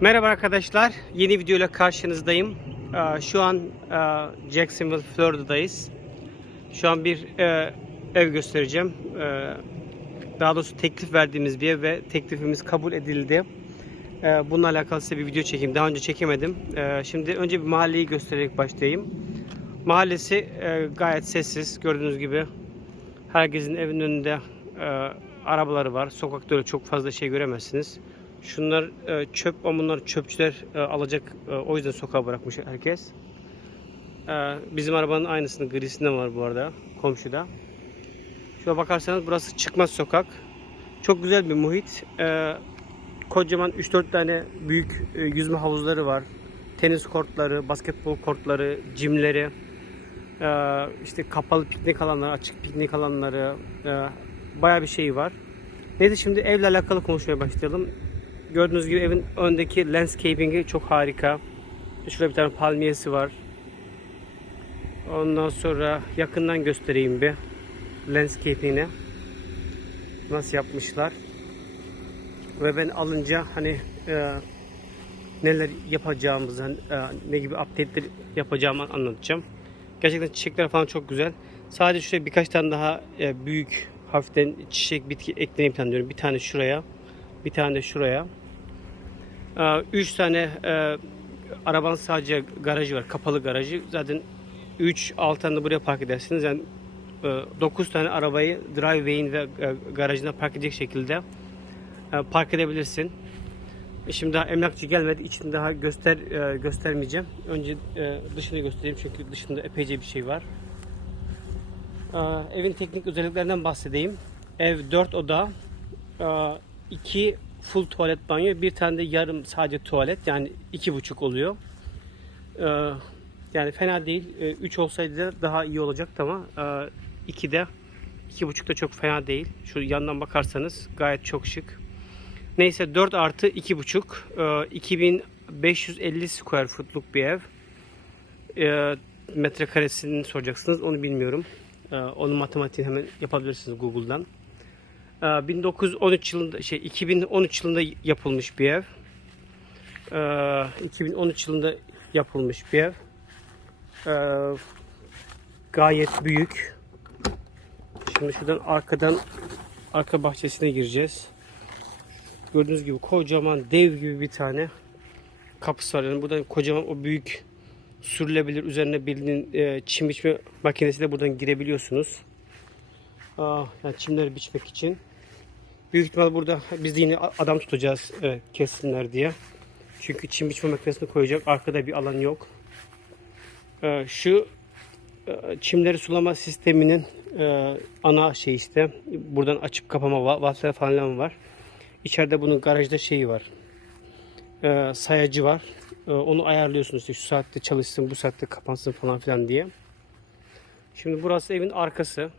Merhaba arkadaşlar. Yeni videoyla karşınızdayım. Ee, Şu an e, Jacksonville, Florida'dayız. Şu an bir e, ev göstereceğim. Ee, Daha doğrusu teklif verdiğimiz bir ev ve teklifimiz kabul edildi. Bununla alakalı size bir video çekeyim. Daha önce çekemedim. Şimdi önce bir mahalleyi göstererek başlayayım. Mahallesi e, gayet sessiz. Gördüğünüz gibi herkesin evinin önünde e, arabaları var. Sokakta öyle çok fazla şey göremezsiniz. Şunlar e, çöp ama bunlar çöpçüler e, alacak. E, o yüzden sokağa bırakmış herkes. E, bizim arabanın aynısının grisinden var bu arada komşuda. Şuna bakarsanız burası çıkmaz sokak. Çok güzel bir muhit. E, kocaman 3-4 tane büyük e, yüzme havuzları var. Tenis kortları, basketbol kortları, jimleri. E, işte kapalı piknik alanları, açık piknik alanları. E, bayağı bir şey var. Neyse şimdi evle alakalı konuşmaya başlayalım. Gördüğünüz gibi evin öndeki landscaping'i çok harika. Şurada bir tane palmiyesi var. Ondan sonra yakından göstereyim bir landscaping'ini. Nasıl yapmışlar. Ve ben alınca hani e, neler yapacağımızı, hani, e, ne gibi update'ler yapacağımı anlatacağım. Gerçekten çiçekler falan çok güzel. Sadece şuraya birkaç tane daha e, büyük hafiften çiçek bitki eklemeyi planlıyorum. Bir tane şuraya, bir tane de şuraya. Ee, Üç tane e, arabanın sadece garajı var. Kapalı garajı. Zaten 3 6 tane de buraya park edersiniz. Yani 9 tane arabayı driveway'in ve e, garajına park edecek şekilde e, park edebilirsin. E, Şimdi daha emlakçı gelmedi. İçini daha göster e, göstermeyeceğim. Önce e, dışını göstereyim çünkü dışında epeyce bir şey var. Ee, Evin teknik özelliklerinden bahsedeyim. Ev 4 oda, 2 full tuvalet banyo, bir tane de yarım sadece tuvalet yani iki buçuk oluyor. Ee, Yani fena değil. 3 olsaydı da daha iyi olacaktı ama 2 de iki buçuk da çok fena değil. Şu yandan bakarsanız gayet çok şık. Neyse 4 artı iki buçuk, Ee, 2550 square foot'luk bir ev. Ee, Metrekaresini soracaksınız onu bilmiyorum. Ee, Onun matematiğini hemen yapabilirsiniz Google'dan. Ee, 1913 yılında şey 2013 yılında yapılmış bir ev. Ee, 2013 yılında yapılmış bir ev. Ee, Gayet büyük. Şimdi şuradan arkadan arka bahçesine gireceğiz. Gördüğünüz gibi kocaman dev gibi bir tane kapısı var. Yani buradan kocaman o büyük sürülebilir üzerine bildiğin e, çim biçme makinesi de buradan girebiliyorsunuz. Aa, yani çimleri biçmek için. Büyük ihtimal burada biz de yine adam tutacağız e, kessinler diye. Çünkü çim biçme makinesini koyacak arkada bir alan yok. E, şu e, çimleri sulama sisteminin e, ana şey işte buradan açıp kapama valve falan var. İçeride bunun garajda şeyi var. E, sayacı var. E, onu ayarlıyorsunuz işte şu saatte çalışsın, bu saatte kapansın falan filan diye. Şimdi burası evin arkası.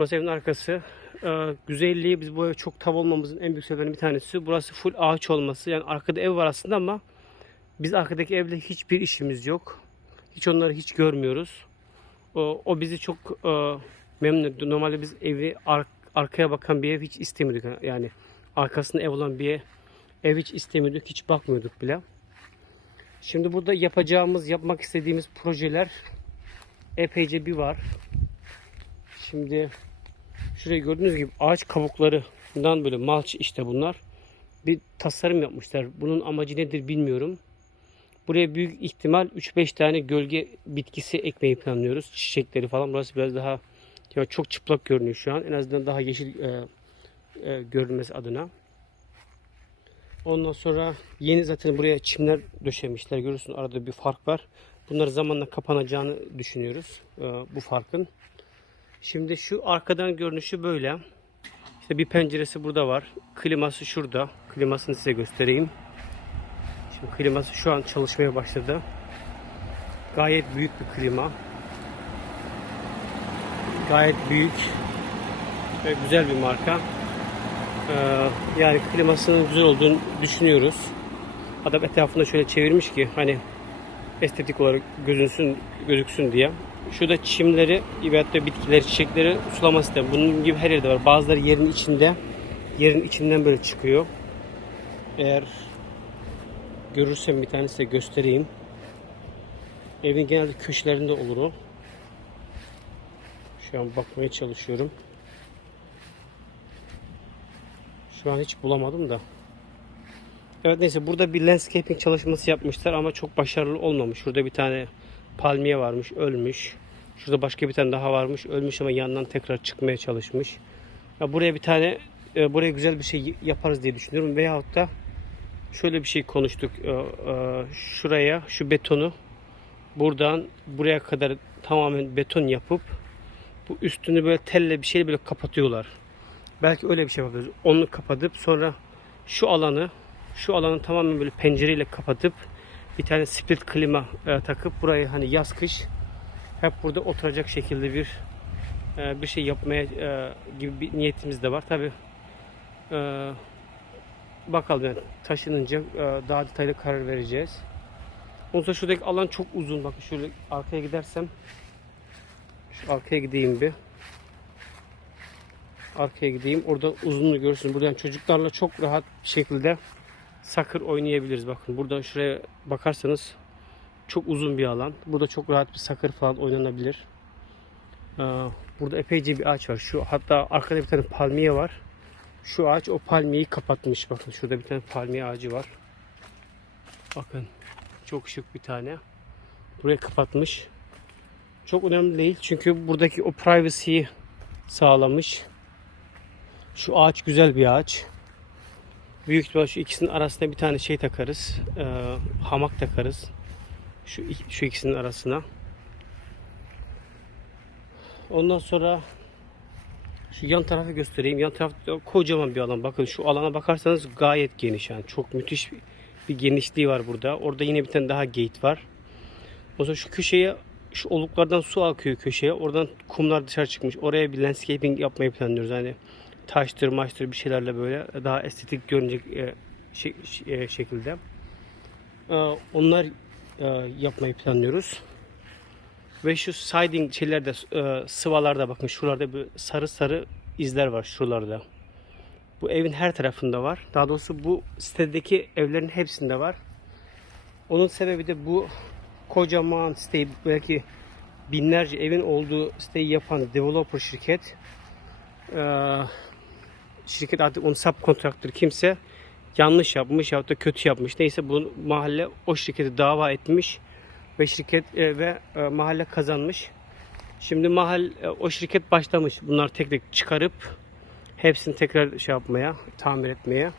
Burası evin arkası. Ee, güzelliği biz bu ev çok tav olmamızın en büyük sebeplerinden bir tanesi. Burası full ağaç olması. Yani arkada ev var aslında ama biz arkadaki evle hiçbir işimiz yok. Hiç onları hiç görmüyoruz. O, o bizi çok e, memnun etti. Normalde biz evi ar- arkaya bakan bir ev hiç istemiyorduk. Yani arkasında ev olan bir ev, ev hiç istemiyorduk. Hiç bakmıyorduk bile. Şimdi burada yapacağımız, yapmak istediğimiz projeler epeyce bir var. Şimdi şurayı gördüğünüz gibi ağaç kabuklarından böyle malç işte bunlar. Bir tasarım yapmışlar. Bunun amacı nedir bilmiyorum. Buraya büyük ihtimal 3-5 tane gölge bitkisi ekmeyi planlıyoruz. Çiçekleri falan. Burası biraz daha ya çok çıplak görünüyor şu an. En azından daha yeşil e, e, görünmesi adına. Ondan sonra yeni zaten buraya çimler döşemişler. Görüyorsun arada bir fark var. Bunlar zamanla kapanacağını düşünüyoruz. e, bu farkın. Şimdi şu arkadan görünüşü böyle. İşte bir penceresi burada var. Kliması şurada. Klimasını size göstereyim. Şimdi kliması şu an çalışmaya başladı. Gayet büyük bir klima. Gayet büyük ve güzel bir marka. Ee, yani klimasının güzel olduğunu düşünüyoruz. Adam etrafında şöyle çevirmiş ki hani estetik olarak gözünsün, gözüksün diye. Şurada çimleri veyahut da bitkileri, çiçekleri sulama sistemi. Bunun gibi her yerde var. Bazıları yerin içinde, yerin içinden böyle çıkıyor. Eğer görürsem bir tane size göstereyim. Evin genelde köşelerinde olur o. Şu an bakmaya çalışıyorum. Şu an hiç bulamadım da. Evet neyse burada bir landscaping çalışması yapmışlar ama çok başarılı olmamış. Şurada bir tane palmiye varmış, ölmüş. Şurada başka bir tane daha varmış, ölmüş ama yandan tekrar çıkmaya çalışmış. Ya buraya bir tane e, buraya güzel bir şey yaparız diye düşünüyorum. Veyahut da şöyle bir şey konuştuk. E, e, şuraya şu betonu buradan buraya kadar tamamen beton yapıp bu üstünü böyle telle bir şeyle böyle kapatıyorlar. Belki öyle bir şey yapabiliriz. Onu kapatıp sonra şu alanı şu alanı tamamen böyle pencereyle kapatıp bir tane split klima e, takıp burayı hani yaz kış hep burada oturacak şekilde bir e, bir şey yapmaya e, gibi bir niyetimiz de var. Tabi bakalım yani taşınınca e, daha detaylı karar vereceğiz. Ondan sonra şuradaki alan çok uzun. Bakın şöyle arkaya gidersem şu arkaya gideyim bir. Arkaya gideyim. Orada uzunluğu görürsünüz. Buradan çocuklarla çok rahat şekilde sakır oynayabiliriz. Bakın burada şuraya bakarsanız çok uzun bir alan. Burada çok rahat bir sakır falan oynanabilir. Ee, Burada epeyce bir ağaç var. Şu hatta arkada bir tane palmiye var. Şu ağaç o palmiyeyi kapatmış. Bakın şurada bir tane palmiye ağacı var. Bakın çok şık bir tane. Burayı kapatmış. Çok önemli değil çünkü buradaki o privacy'yi sağlamış. Şu ağaç güzel bir ağaç. Büyük ihtimal şu ikisinin arasında bir tane şey takarız. Ee, hamak takarız. Şu, şu ikisinin arasına. Ondan sonra şu yan tarafı göstereyim. Yan tarafta kocaman bir alan. Bakın şu alana bakarsanız gayet geniş yani. Çok müthiş bir, bir genişliği var burada. Orada yine bir tane daha gate var. O zaman şu köşeye şu oluklardan su akıyor köşeye. Oradan kumlar dışarı çıkmış. Oraya bir landscaping yapmayı planlıyoruz. Hani taştır maçtır bir şeylerle böyle daha estetik görünecek e, şey, e, şekilde. E, onlar e, yapmayı planlıyoruz. Ve şu siding şeylerde e, sıvalarda bakın şuralarda bir sarı sarı izler var şuralarda. Bu evin her tarafında var. Daha doğrusu bu sitedeki evlerin hepsinde var. Onun sebebi de bu kocaman siteyi belki binlerce evin olduğu siteyi yapan developer şirket e, şirket artık onun subkontraktör kimse yanlış yapmış ya da kötü yapmış. Neyse bu mahalle o şirketi dava etmiş ve şirket e, ve e, mahalle kazanmış. Şimdi mahal e, o şirket başlamış bunlar tek tek çıkarıp hepsini tekrar şey yapmaya, tamir etmeye.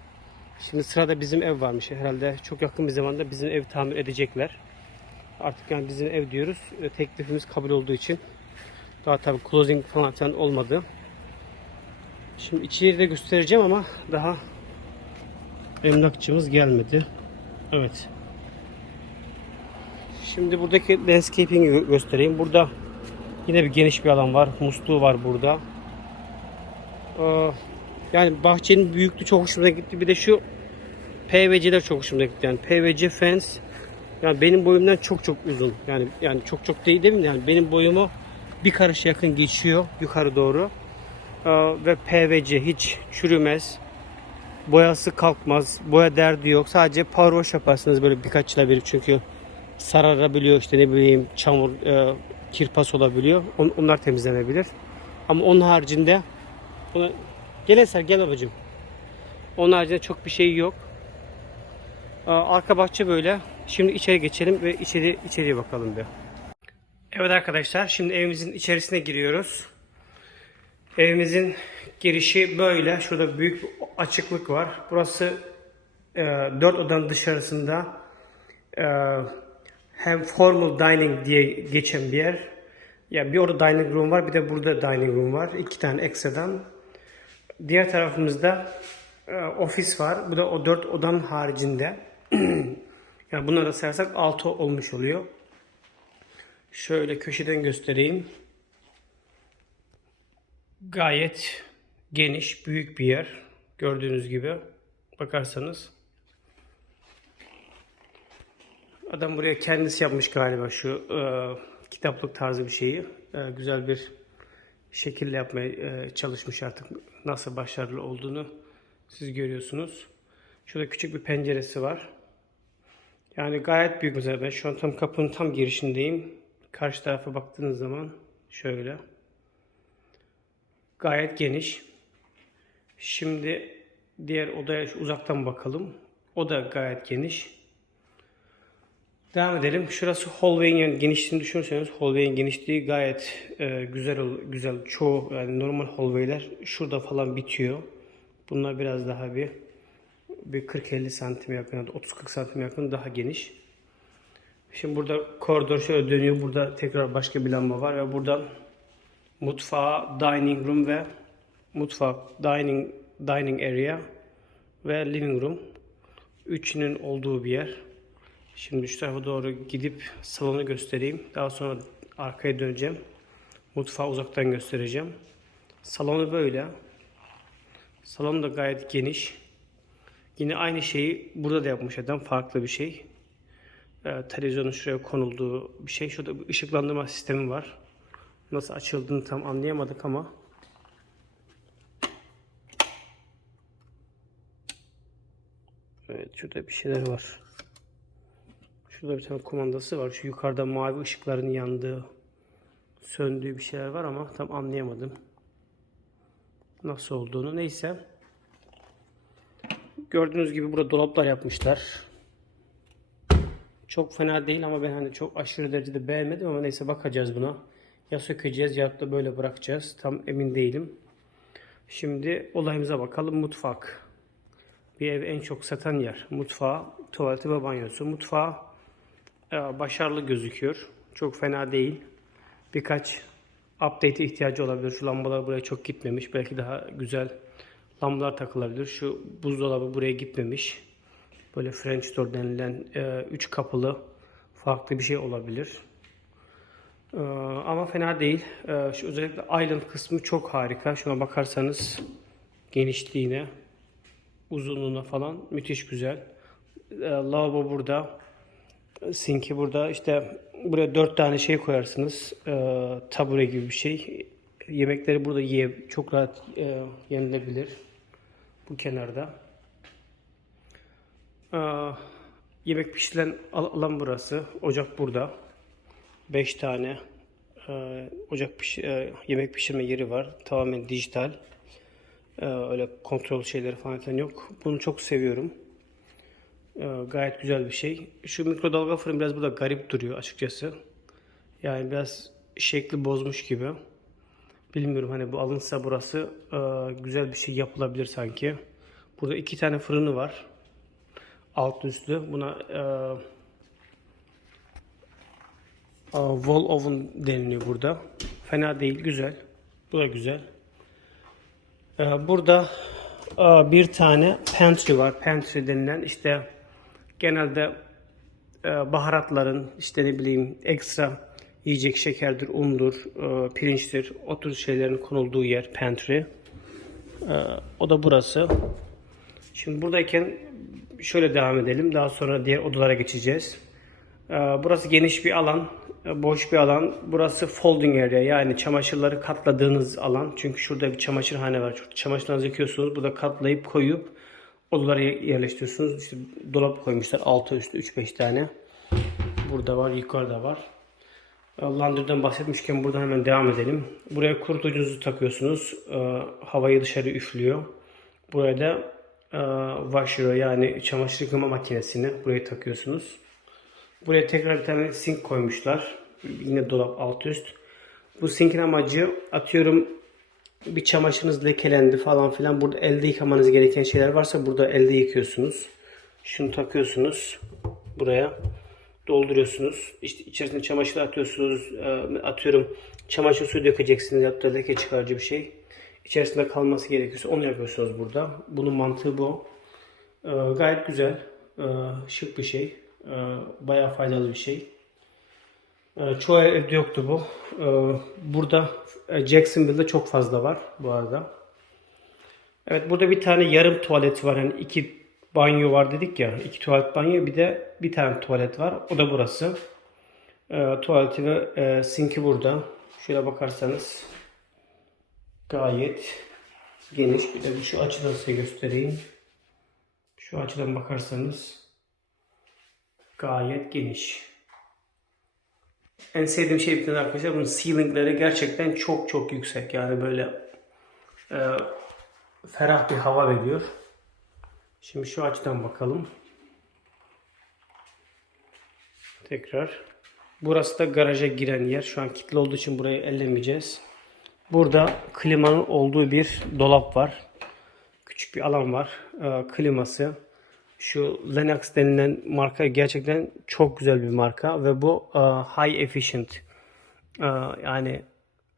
Şimdi sırada bizim ev varmış herhalde. Çok yakın bir zamanda bizim ev tamir edecekler. Artık yani bizim ev diyoruz. E, Teklifimiz kabul olduğu için. Daha tabi closing falan olmadı. Şimdi içeriği de göstereceğim ama daha emlakçımız gelmedi. Evet. Şimdi buradaki landscaping'i gö- göstereyim. Burada yine bir geniş bir alan var. Musluğu var burada. Ee, yani bahçenin büyüklüğü çok hoşuma gitti. Bir de şu PVC'ler çok hoşuma gitti. Yani PVC fence yani benim boyumdan çok çok uzun. Yani yani çok çok değil değil mi? Yani benim boyumu bir karış yakın geçiyor yukarı doğru. Ee, ve PVC hiç çürümez. Boyası kalkmaz. Boya derdi yok. Sadece wash yaparsınız böyle birkaç yıla bir çünkü sararabiliyor işte ne bileyim çamur e, kirpas olabiliyor. On, onlar temizlenebilir. Ama onun haricinde ona, gel Eser gel babacığım. Onun haricinde çok bir şey yok. Aa, Arka bahçe böyle. Şimdi içeri geçelim ve içeri içeriye bakalım bir. Evet arkadaşlar şimdi evimizin içerisine giriyoruz. Evimizin girişi böyle. Şurada büyük bir açıklık var. Burası e, dört odanın dışarısında e, hem formal dining diye geçen bir yer. Yani bir orada dining room var bir de burada dining room var. İki tane ekstradan. Diğer tarafımızda e, ofis var. Bu da o dört odanın haricinde. yani bunları da sayarsak altı olmuş oluyor. Şöyle köşeden göstereyim. Gayet geniş, büyük bir yer. Gördüğünüz gibi. Bakarsanız. Adam buraya kendisi yapmış galiba şu e, kitaplık tarzı bir şeyi. E, güzel bir şekilde yapmaya e, çalışmış artık. Nasıl başarılı olduğunu siz görüyorsunuz. Şurada küçük bir penceresi var. Yani gayet büyük mesela ben şu an tam kapının tam girişindeyim. Karşı tarafa baktığınız zaman şöyle. Gayet geniş. Şimdi diğer odaya uzaktan bakalım. O da gayet geniş. Devam edelim. Şurası hallway'in yani genişliğini düşünürseniz hallway'in genişliği gayet e, güzel güzel. Çoğu yani normal hallway'ler şurada falan bitiyor. Bunlar biraz daha bir bir 40-50 santim yakın, ya da 30-40 santim yakın daha geniş. Şimdi burada koridor şöyle dönüyor. Burada tekrar başka bir lamba var ve buradan mutfağa, dining room ve mutfak, dining dining area ve living room üçünün olduğu bir yer. Şimdi şu tarafa doğru gidip salonu göstereyim. Daha sonra arkaya döneceğim. Mutfağı uzaktan göstereceğim. Salonu böyle. Salon da gayet geniş. Yine aynı şeyi burada da yapmış adam. Farklı bir şey. Ee, televizyonun şuraya konulduğu bir şey. Şurada bir ışıklandırma sistemi var. Nasıl açıldığını tam anlayamadık ama. Evet şurada bir şeyler var. Şurada bir tane kumandası var. Şu yukarıda mavi ışıkların yandığı, söndüğü bir şeyler var ama tam anlayamadım. Nasıl olduğunu. Neyse. Gördüğünüz gibi burada dolaplar yapmışlar. Çok fena değil ama ben hani çok aşırı derecede beğenmedim ama neyse bakacağız buna. Ya sökeceğiz ya da böyle bırakacağız. Tam emin değilim. Şimdi olayımıza bakalım. Mutfak. Bir ev en çok satan yer. Mutfağı, tuvaleti ve banyosu. Mutfağı e, başarılı gözüküyor. Çok fena değil. Birkaç update ihtiyacı olabilir. Şu lambalar buraya çok gitmemiş. Belki daha güzel lambalar takılabilir. Şu buzdolabı buraya gitmemiş. Böyle French door denilen 3 kapılı farklı bir şey olabilir. E, ama fena değil. E, şu özellikle island kısmı çok harika. Şuna bakarsanız genişliğine, uzunluğuna falan müthiş güzel. E, lavabo burada. Sinki burada. İşte buraya dört tane şey koyarsınız. Tabure gibi bir şey. Yemekleri burada yiye çok rahat e, yenilebilir. Bu kenarda. Yemek pişirilen al- alan burası. Ocak burada. Beş tane e, ocak piş- e, yemek pişirme yeri var. Tamamen dijital. E, öyle kontrol şeyleri falan filan yok. Bunu çok seviyorum. Ee, gayet güzel bir şey. Şu mikrodalga fırın biraz burada garip duruyor açıkçası. Yani biraz şekli bozmuş gibi. Bilmiyorum hani bu alınsa burası e, güzel bir şey yapılabilir sanki. Burada iki tane fırını var. Alt üstlü. Buna e, e, wall oven deniliyor burada. Fena değil, güzel. Bu da güzel. Ee, Burada bir tane pantry var. Pantry denilen işte genelde e, baharatların işte ne bileyim ekstra yiyecek şekerdir, undur, e, pirinçtir. O tür şeylerin konulduğu yer pantry. E, O da burası. Şimdi buradayken şöyle devam edelim. Daha sonra diğer odalara geçeceğiz. Ee, Burası geniş bir alan, e, boş bir alan. Burası folding area yani çamaşırları katladığınız alan. Çünkü şurada bir çamaşırhane var. Çamaşırlarınızı yıkıyorsunuz. Burada katlayıp koyup odalara yerleştiriyorsunuz. İşte dolap koymuşlar altı üstü 3-5 tane. Burada var, yukarıda var. E, Laundry'den bahsetmişken buradan hemen devam edelim. Buraya kurutucunuzu takıyorsunuz. Ee, Havayı dışarı üflüyor. Buraya da e, washer yani çamaşır yıkama makinesini buraya takıyorsunuz. Buraya tekrar bir tane sink koymuşlar. Yine dolap alt üst. Bu sinkin amacı atıyorum bir çamaşırınız lekelendi falan filan. Burada elde yıkamanız gereken şeyler varsa burada elde yıkıyorsunuz. Şunu takıyorsunuz buraya. Dolduruyorsunuz. İşte içerisine çamaşır atıyorsunuz. Ee, Atıyorum çamaşır suyu dökeceksiniz. Da leke çıkarıcı bir şey. İçerisinde kalması gerekiyorsa onu yapıyorsunuz burada. Bunun mantığı bu. Ee, gayet güzel. Ee, şık bir şey. Ee, bayağı faydalı bir şey. Ee, çoğu evde yoktu bu. Ee, burada e, Jacksonville'de çok fazla var bu arada. Evet burada bir tane yarım tuvalet var. Yani iki banyo var dedik ya. iki tuvalet banyo bir de bir tane tuvalet var. O da burası. Ee, tuvaleti ve e, sinki burada. Şöyle bakarsanız gayet geniş. Bir de şu açıdan size göstereyim. Şu açıdan bakarsanız gayet geniş. En sevdiğim şey bir tane arkadaşlar bunun ceilingleri gerçekten çok çok yüksek. Yani böyle e, ferah bir hava veriyor. Şimdi şu açıdan bakalım. Tekrar. Burası da garaja giren yer. Şu an kilitli olduğu için burayı ellemeyeceğiz. Burada klimanın olduğu bir dolap var. Küçük bir alan var. Ee, kliması. Şu Lennox denilen marka gerçekten çok güzel bir marka ve bu e, high efficient. E, yani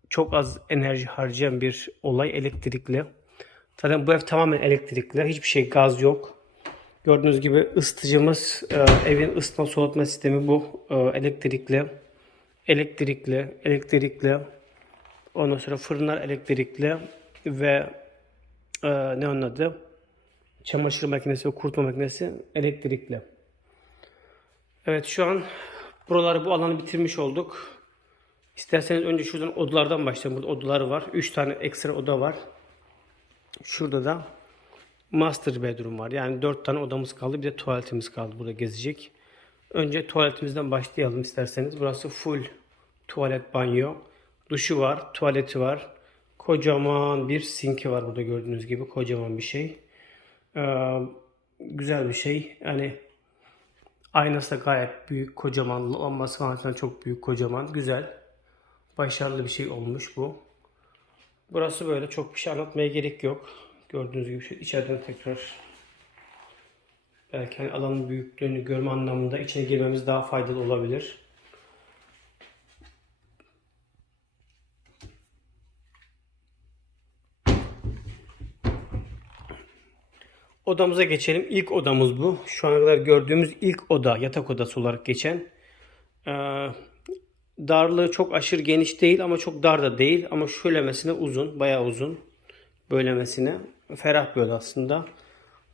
çok az enerji harcayan bir olay elektrikli. Zaten bu ev tamamen elektrikli. Hiçbir şey gaz yok. Gördüğünüz gibi ısıtıcımız e, evin ısıtma soğutma sistemi bu elektrikli. Elektrikli, elektrikli. Ondan sonra fırınlar elektrikli ve ne onun adı? Çamaşır makinesi ve kurutma makinesi elektrikli. Evet şu an buraları bu alanı bitirmiş olduk. İsterseniz önce şuradan odalardan başlayalım. Burada odaları var. 3 tane ekstra oda var. Şurada da master bedroom var. Yani 4 tane odamız kaldı. Bir de tuvaletimiz kaldı burada gezecek. Önce tuvaletimizden başlayalım isterseniz. Burası full tuvalet banyo. Duşu var, tuvaleti var. Kocaman bir sinki var burada gördüğünüz gibi. Kocaman bir şey. Ee, güzel bir şey. Yani aynası da gayet büyük, kocaman. Lambası falan çok büyük, kocaman. Güzel. Başarılı bir şey olmuş bu. Burası böyle çok bir şey anlatmaya gerek yok. Gördüğünüz gibi şu içeriden tekrar belki hani alanın büyüklüğünü görme anlamında içine girmemiz daha faydalı olabilir. Odamıza geçelim. İlk odamız bu. Şu ana kadar gördüğümüz ilk oda, yatak odası olarak geçen. Ee, darlığı çok aşırı geniş değil ama çok dar da değil. Ama şöylemesine uzun, bayağı uzun. Böylemesine. Ferah böyle aslında.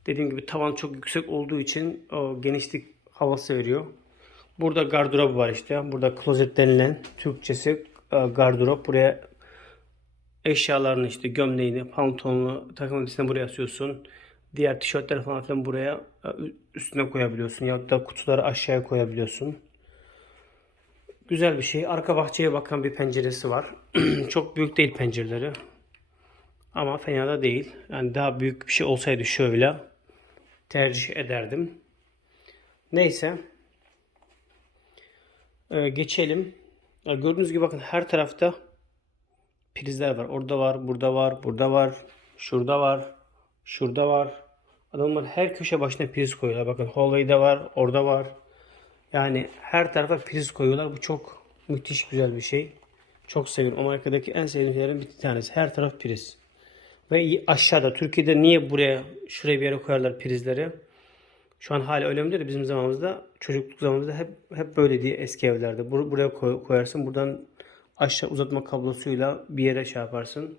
Dediğim gibi tavan çok yüksek olduğu için o genişlik havası veriyor. Burada gardırop var işte. Burada klozet denilen Türkçesi e, gardırop. Buraya eşyalarını işte gömleğini, pantolonunu, takım elbiseni buraya asıyorsun. Diğer tişörtleri falan filan buraya e, üstüne koyabiliyorsun. Ya da kutuları aşağıya koyabiliyorsun. Güzel bir şey. Arka bahçeye bakan bir penceresi var. Çok büyük değil pencereleri. Ama fena da değil. Yani daha büyük bir şey olsaydı şöyle tercih ederdim. Neyse. Ee, geçelim. Ya gördüğünüz gibi bakın her tarafta prizler var. Orada var, burada var, burada var, şurada var, şurada var. Adamlar her köşe başına priz koyuyorlar. Bakın hallway'de var, orada var. Yani her tarafa priz koyuyorlar. Bu çok müthiş güzel bir şey. Çok seviyorum. Amerika'daki en sevdiğim şeylerin bir tanesi. Her taraf priz. Ve aşağıda Türkiye'de niye buraya şuraya bir yere koyarlar prizleri? Şu an hala öyle mi de bizim zamanımızda çocukluk zamanımızda hep hep böyle diye eski evlerde. Bur- buraya koy- koyarsın. Buradan aşağı uzatma kablosuyla bir yere şey yaparsın.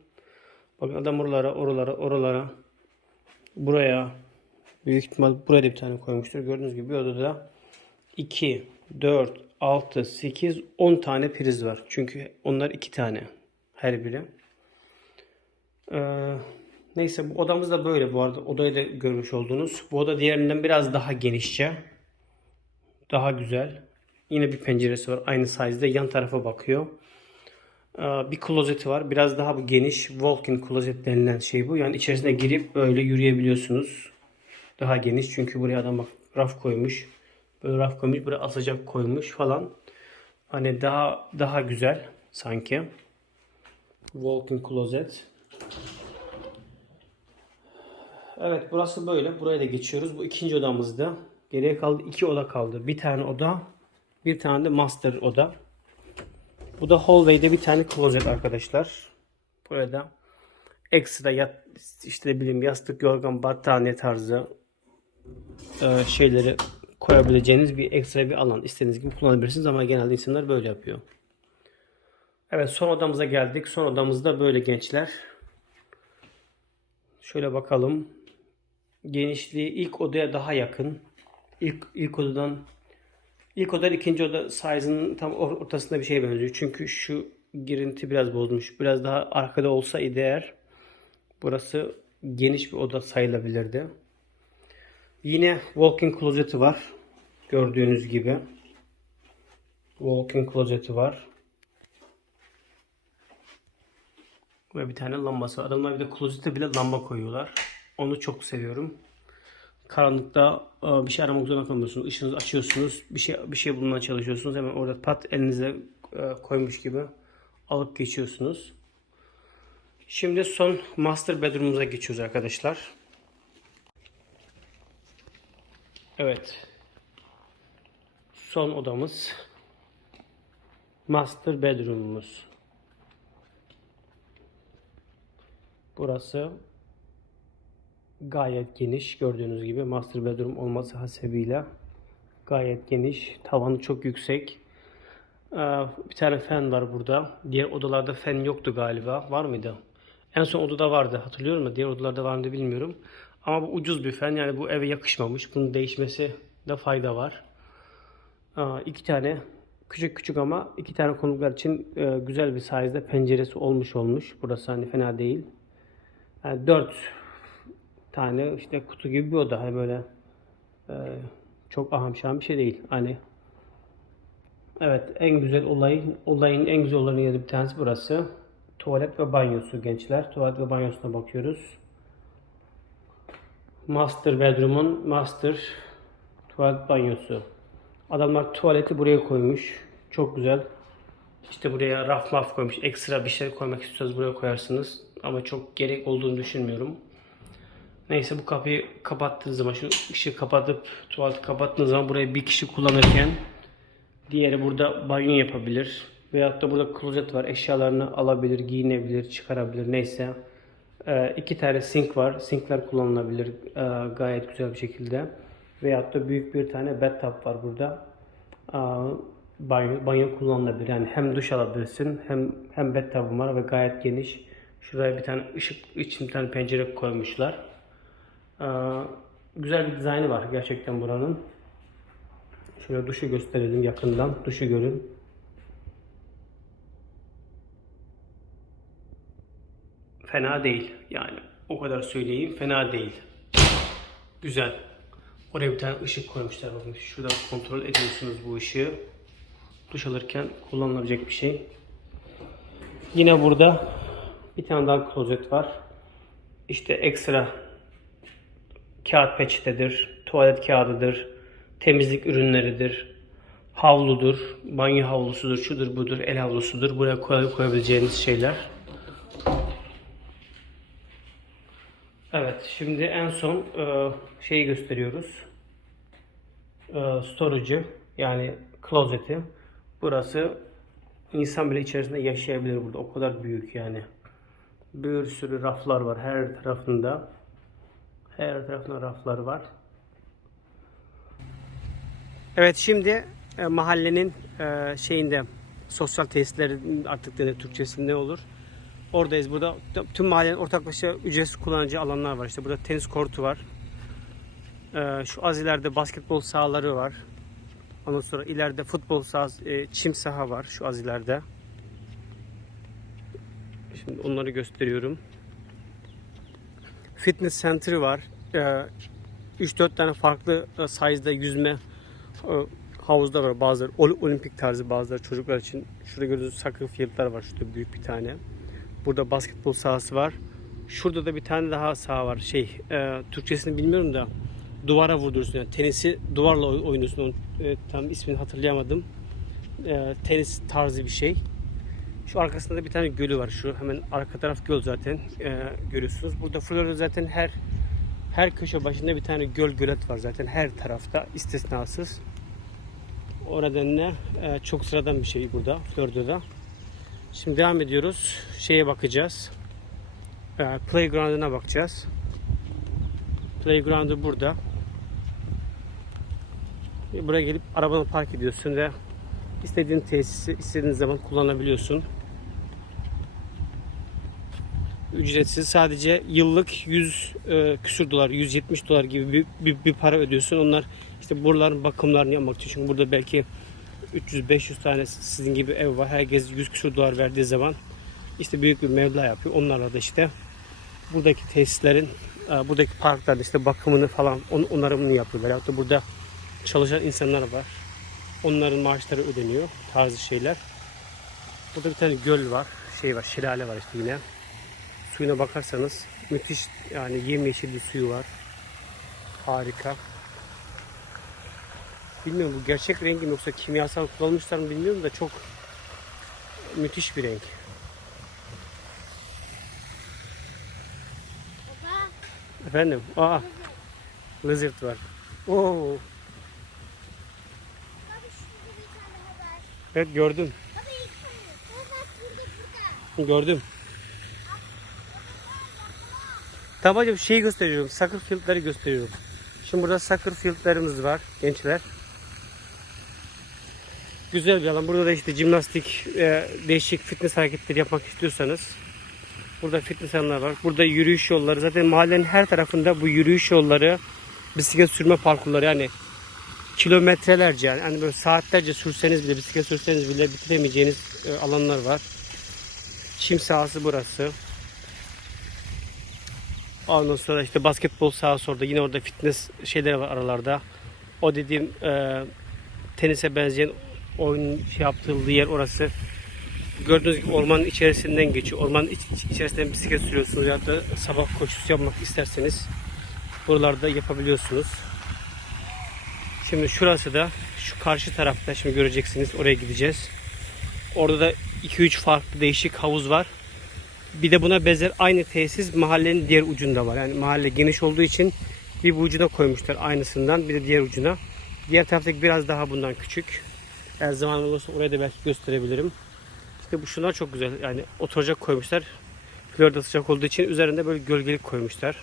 Bakın adam oralara, oralara, oralara buraya büyük ihtimal buraya da bir tane koymuştur. Gördüğünüz gibi odada 2, 4, 6, 8, 10 tane priz var. Çünkü onlar 2 tane her biri. Ee, neyse bu odamız da böyle bu arada. Odayı da görmüş oldunuz. Bu oda diğerinden biraz daha genişçe. Daha güzel. Yine bir penceresi var. Aynı size'de yan tarafa bakıyor. Ee, bir klozeti var. Biraz daha bu geniş. Walk-in klozet denilen şey bu. Yani içerisine girip böyle yürüyebiliyorsunuz. Daha geniş. Çünkü buraya adam bak raf koymuş. Böyle raf koymuş. Buraya asacak koymuş falan. Hani daha daha güzel sanki. Walk-in closet. Evet burası böyle. Buraya da geçiyoruz. Bu ikinci odamızda. Geriye kaldı iki oda kaldı. Bir tane oda. Bir tane de master oda. Bu da hallway'de bir tane closet arkadaşlar. Burada ekstra yat, işte bileyim yastık, yorgan, battaniye tarzı e, şeyleri koyabileceğiniz bir ekstra bir alan. İstediğiniz gibi kullanabilirsiniz ama genelde insanlar böyle yapıyor. Evet son odamıza geldik. Son odamızda böyle gençler. Şöyle bakalım. Genişliği ilk odaya daha yakın. İlk, ilk odadan ilk oda ikinci oda size'ının tam or- ortasında bir şeye benziyor. Çünkü şu girinti biraz bozmuş. Biraz daha arkada olsaydı eğer burası geniş bir oda sayılabilirdi. Yine walk-in closet'ı var. Gördüğünüz gibi. Walk-in closet'ı var. Ve bir tane lambası var. Adamlar bir de klozete bile lamba koyuyorlar. Onu çok seviyorum. Karanlıkta e, bir şey aramak zorunda kalmıyorsunuz. Işığınızı açıyorsunuz. Bir şey bir şey bulmaya çalışıyorsunuz. Hemen orada pat elinize e, koymuş gibi alıp geçiyorsunuz. Şimdi son master bedroom'umuza geçiyoruz arkadaşlar. Evet. Son odamız. Master bedroom'umuz. Burası gayet geniş. Gördüğünüz gibi master bedroom olması hasebiyle gayet geniş. Tavanı çok yüksek. Ee, Bir tane fen var burada. Diğer odalarda fen yoktu galiba. Var mıydı? En son odada vardı. Hatırlıyorum da diğer odalarda var mıydı bilmiyorum. Ama bu ucuz bir fen. Yani bu eve yakışmamış. Bunun değişmesi de fayda var. Aa, iki tane küçük küçük ama iki tane konuklar için e, güzel bir size'da penceresi olmuş olmuş. Burası hani fena değil. Yani dört tane işte kutu gibi bir oda. Hani böyle e, çok aham bir şey değil. Hani evet en güzel olay olayın en güzel olanı bir tanesi burası. Tuvalet ve banyosu gençler. Tuvalet ve banyosuna bakıyoruz. Master bedroom'un master tuvalet banyosu. Adamlar tuvaleti buraya koymuş. Çok güzel. İşte buraya raf maf koymuş. Ekstra bir şey koymak istiyorsanız buraya koyarsınız. Ama çok gerek olduğunu düşünmüyorum. Neyse bu kapıyı kapattığınız zaman şu ışığı kapatıp tuvaleti kapattığınız zaman burayı bir kişi kullanırken diğeri burada banyo yapabilir. Veyahut da burada klozet var. Eşyalarını alabilir, giyinebilir, çıkarabilir neyse. Ee, iki tane sink var. Sinkler kullanılabilir ee, gayet güzel bir şekilde. Veyahut da büyük bir tane bathtub var burada. Aa, banyo, banyo kullanılabilir. Yani hem duş alabilirsin hem hem bathtub'un var ve gayet geniş. Şuraya bir tane ışık için bir tane pencere koymuşlar. Aa, güzel bir dizaynı var gerçekten buranın. Şöyle duşu gösterelim yakından. Duşu görün. Fena değil. Yani o kadar söyleyeyim. Fena değil. Güzel. Oraya bir tane ışık koymuşlar. Bakın şuradan kontrol ediyorsunuz bu ışığı. Duş alırken kullanılabilecek bir şey. Yine burada bir tane daha klozet var. İşte ekstra kağıt peçetedir, tuvalet kağıdıdır, temizlik ürünleridir, havludur, banyo havlusudur, şudur budur, el havlusudur. Buraya koy- koyabileceğiniz şeyler. Evet, şimdi en son e, şeyi gösteriyoruz. E, storage'ı yani closet'i. Burası insan bile içerisinde yaşayabilir burada. O kadar büyük yani. Bir sürü raflar var her tarafında. Her tarafında raflar var. Evet şimdi e, mahallenin e, şeyinde sosyal tesislerin artık ne Türkçesi ne olur? Oradayız. Burada tüm mahallenin ortaklaşa ücretsiz kullanıcı alanlar var. İşte burada tenis kortu var. E, şu az ileride basketbol sahaları var. Ondan sonra ileride futbol sahası, e, çim saha var şu az ileride. Şimdi onları gösteriyorum. Fitness center var. E, 3-4 tane farklı e, size'da yüzme e, havuzda var. Bazıları ol- olimpik tarzı bazıları çocuklar için. Şurada gördüğünüz sakın fiyatlar var. Şurada büyük bir tane. Burada basketbol sahası var. Şurada da bir tane daha saha var. Şey, e, Türkçesini bilmiyorum da duvara vurduruyorsun. Yani tenisi duvarla oy- oynuyorsun. Onun, e, tam ismini hatırlayamadım. Tenis tarzı bir şey. Şu arkasında da bir tane gölü var. Şu hemen arka taraf göl zaten e, görüyorsunuz. Burada Florya'da zaten her her köşe başında bir tane göl gölet var zaten her tarafta istisnasız. O nedenle e, çok sıradan bir şey burada Florida'da. Şimdi devam ediyoruz. Şeye bakacağız. E, playground'una bakacağız. Playground'u burada. E, Buraya gelip arabanı park ediyorsun ve istediğin tesisi istediğin zaman kullanabiliyorsun. Ücretsiz sadece yıllık 100 e, küsür dolar, 170 dolar gibi bir, bir, bir para ödüyorsun. Onlar işte buraların bakımlarını yapmak için. Çünkü burada belki 300-500 tane sizin gibi ev var. Herkes 100 küsür dolar verdiği zaman işte büyük bir meblağ yapıyor. Onlarla da işte buradaki tesislerin e, buradaki parklarda işte bakımını falan on, onarımını yapıyorlar. Hatta burada çalışan insanlar var. Onların maaşları ödeniyor tarzı şeyler. Burada bir tane göl var. Şey var, şelale var işte yine. Suyuna bakarsanız müthiş yani yemyeşil bir suyu var. Harika. Bilmiyorum bu gerçek rengi mi yoksa kimyasal kullanmışlar mı bilmiyorum da çok müthiş bir renk. Baba, Efendim? Aa, lizard var. Oo, evet gördüm. Gördüm. Tamam hocam şeyi gösteriyorum. Soccer field'ları gösteriyorum. Şimdi burada soccer field'larımız var gençler. Güzel bir alan. Burada da işte jimnastik, e, değişik fitness hareketleri yapmak istiyorsanız burada fitness alanlar var. Burada yürüyüş yolları. Zaten mahallenin her tarafında bu yürüyüş yolları, bisiklet sürme parkurları yani kilometrelerce yani hani böyle saatlerce sürseniz bile bisiklet sürseniz bile bitiremeyeceğiniz e, alanlar var. Çim sahası burası. Ondan sonra işte basketbol sahası orada. Yine orada fitness şeyleri var aralarda. O dediğim e, tenise benzeyen oyun şey yaptırıldığı yer orası. Gördüğünüz gibi ormanın içerisinden geçiyor. Ormanın iç- içerisinden bisiklet sürüyorsunuz ya da sabah koşusu yapmak isterseniz buralarda yapabiliyorsunuz. Şimdi şurası da şu karşı tarafta şimdi göreceksiniz oraya gideceğiz. Orada da 2-3 farklı değişik havuz var. Bir de buna benzer aynı tesis mahallenin diğer ucunda var. Yani mahalle geniş olduğu için bir bu ucuna koymuşlar aynısından bir de diğer ucuna. Diğer taraftaki biraz daha bundan küçük. Eğer zaman olursa oraya da belki gösterebilirim. İşte bu şunlar çok güzel. Yani oturacak koymuşlar. Florida sıcak olduğu için üzerinde böyle gölgelik koymuşlar.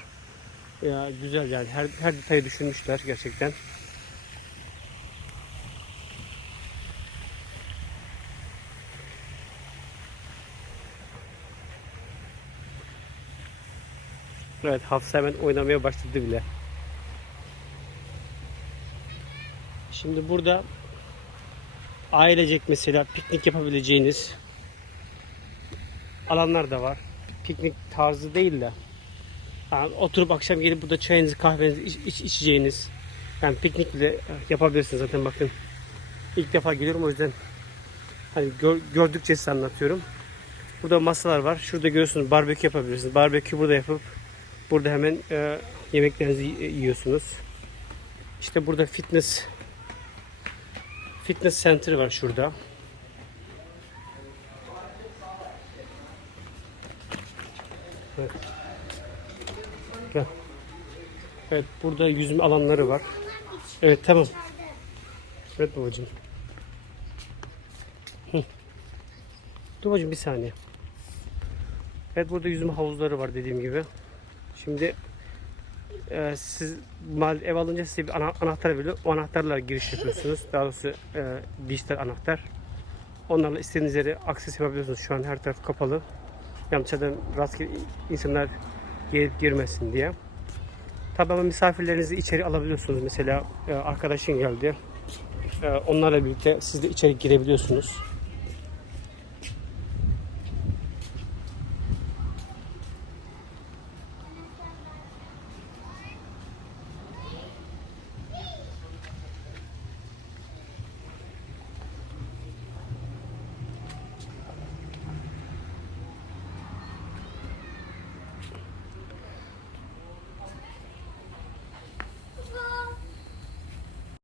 Ya güzel yani her her detayı düşünmüşler gerçekten. Evet Hafsa hemen oynamaya başladı bile. Şimdi burada ailecek mesela piknik yapabileceğiniz alanlar da var. Piknik tarzı değil de yani oturup akşam gelip burada çayınızı kahvenizi iç, iç- içeceğiniz yani piknik bile yapabilirsiniz zaten bakın ilk defa geliyorum o yüzden hani gör- gördükçe size anlatıyorum. Burada masalar var. Şurada görüyorsunuz barbekü yapabilirsiniz. Barbekü burada yapıp Burada hemen e, yemeklerinizi yiyorsunuz. İşte burada fitness fitness center var şurada. Evet. Evet burada yüzme alanları var. Evet tamam. Evet babacığım. Hı. Dur babacığım bir saniye. Evet burada yüzme havuzları var dediğim gibi. Şimdi e, siz mal ev alınca size bir ana- anahtar veriyor. O anahtarla giriş yapıyorsunuz. Daha doğrusu e, dijital anahtar. Onlarla istediğiniz yere akses yapabiliyorsunuz. Şu an her taraf kapalı. Yani dışarıdan rastgele insanlar gelip girmesin diye. Tabii ama misafirlerinizi içeri alabiliyorsunuz. Mesela e, arkadaşın geldi. E, onlarla birlikte siz de içeri girebiliyorsunuz.